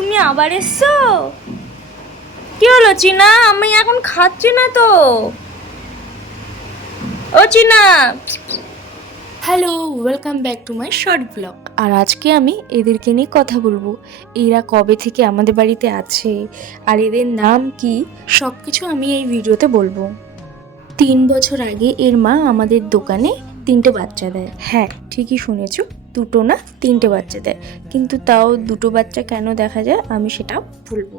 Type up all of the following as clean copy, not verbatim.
তুমি আবার এসছো? কি হলো চিনা? আমি এখন খাচ্ছি না তো। ও চিনা, hello, welcome back to my short blog. আর আজকে আমি এদেরকে নিয়ে কথা বলবো। এরা কবে থেকে আমাদের বাড়িতে আছে আর এদের নাম কি, সব কিছু আমি এই ভিডিওতে বলবো। 3 বছর আগে এর মা আমাদের দোকানে 3টে বাচ্চা দেয়। হ্যাঁ, ঠিকই শুনেছো, 2টো না 3টে বাচ্চা দেয়। কিন্তু তাও 2টো বাচ্চা কেন দেখা যায় আমি সেটা বলবো।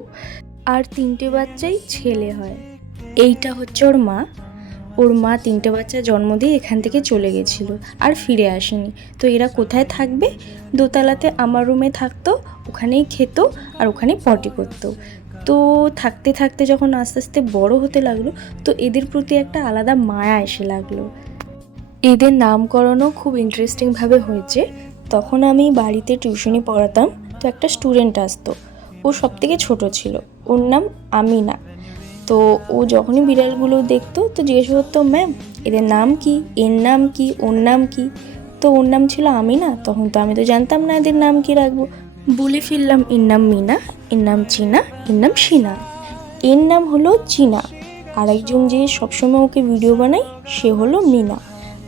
আর 3টে বাচ্চাই ছেলে হয়। এইটা হচ্ছে ওর মা। ওর মা 3টে বাচ্চা জন্ম দিয়ে এখান থেকে চলে গেছিলো আর ফিরে আসেনি। তো এরা কোথায় থাকবে? দোতলাতে আমার রুমে থাকতো, ওখানেই খেত আর ওখানেই পটি করতো। তো থাকতে থাকতে যখন আস্তে আস্তে বড় হতে লাগলো, তো এদের প্রতি একটা আলাদা মায়া এসে লাগলো। এদের নামকরণও খুব ইন্টারেস্টিংভাবে হয়েছে। তখন আমি বাড়িতে টিউশনি পড়াতাম, তো একটা স্টুডেন্ট আসতো। ও সবথেকে ছোট ছিল, ওর নাম আমিনা। তো ও যখনই বিড়ালগুলো দেখতো তো জিজ্ঞেস করতো, ম্যাম এদের নাম কি, এর নাম কি, ওর নাম কি? তো ওর নাম ছিল আমিনা। তখন তো আমি তো জানতাম না এদের নাম কি রাখবো। বলে ফেললাম এর নাম মিনা, এর নাম চিনা, এর নাম শিনা। এর নাম হলো চিনা। আর একজন যে সবসময় ওকে ভিডিও বানায় সে হলো মিনা।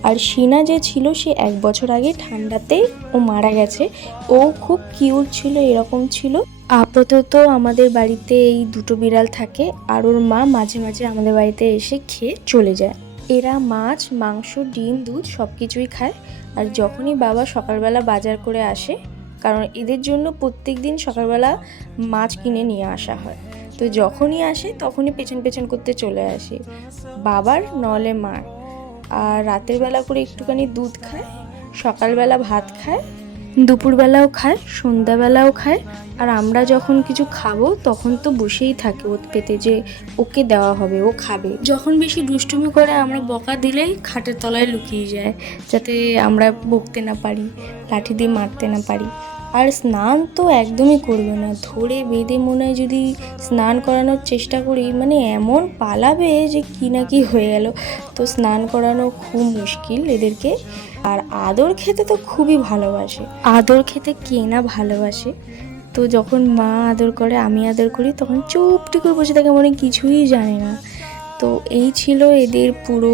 আর শিনা যে ছিল সে 1 বছর আগে ঠান্ডাতে ও মারা গেছে। ও খুব কিউট ছিল, এরকম ছিল। আপাতত আমাদের বাড়িতে এই 2টো বিড়াল থাকে আর ওর মা মাঝে মাঝে আমাদের বাড়িতে এসে খেয়ে চলে যায়। এরা মাছ, মাংস, ডিম, দুধ সব কিছুই খায়। আর যখনই বাবা সকালবেলা বাজার করে আসে, কারণ এদের জন্য প্রত্যেক দিন সকালবেলা মাছ কিনে নিয়ে আসা হয়, তো যখনই আসে তখনই পেছন পেছন করতে চলে আসে বাবার নলে মার। আর রাতের বেলা করে একটুখানি দুধ খায়, সকালবেলা ভাত খায়, দুপুরবেলাও খায়, সন্ধ্যাবেলাও খায়। আর আমরা যখন কিছু খাবো তখন তো বসেই থাকে ওত পেতে যে ওকে দেওয়া হবে, ও খাবে। যখন বেশি দুষ্টুমি করে আমরা বকা দিলেই খাটের তলায় লুকিয়ে যায়, যাতে আমরা বকতে না পারি, লাঠি দিয়ে মারতে না পারি। আর স্নান তো একদমই করবে না, ধরে বেঁধে মনে হয় যদি স্নান করানোর চেষ্টা করি মানে এমন পালাবে যে কি না কি হয়ে গেল। তো স্নান করানো খুব মুশকিল এদেরকে। আর আদর খেতে তো খুবই ভালোবাসে। আদর খেতে কে না ভালোবাসে? তো যখন মা আদর করে, আমি আদর করি, তখন চুপটি করে বসে থাকে, মনে কিছুই জানে না। তো এই ছিল এদের পুরো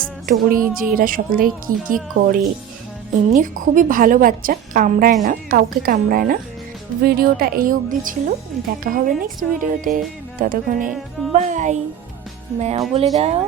স্টোরি, যে এরা সকাল থেকে কী কী করে। এমনি খুবই ভালো বাচ্চা, কামড়ায় না, কাউকে কামড়ায় না। ভিডিওটা এই অবধি ছিল, দেখা হবে নেক্সট ভিডিওতে। ততক্ষণে বাই। ম্যাও বলে দাও।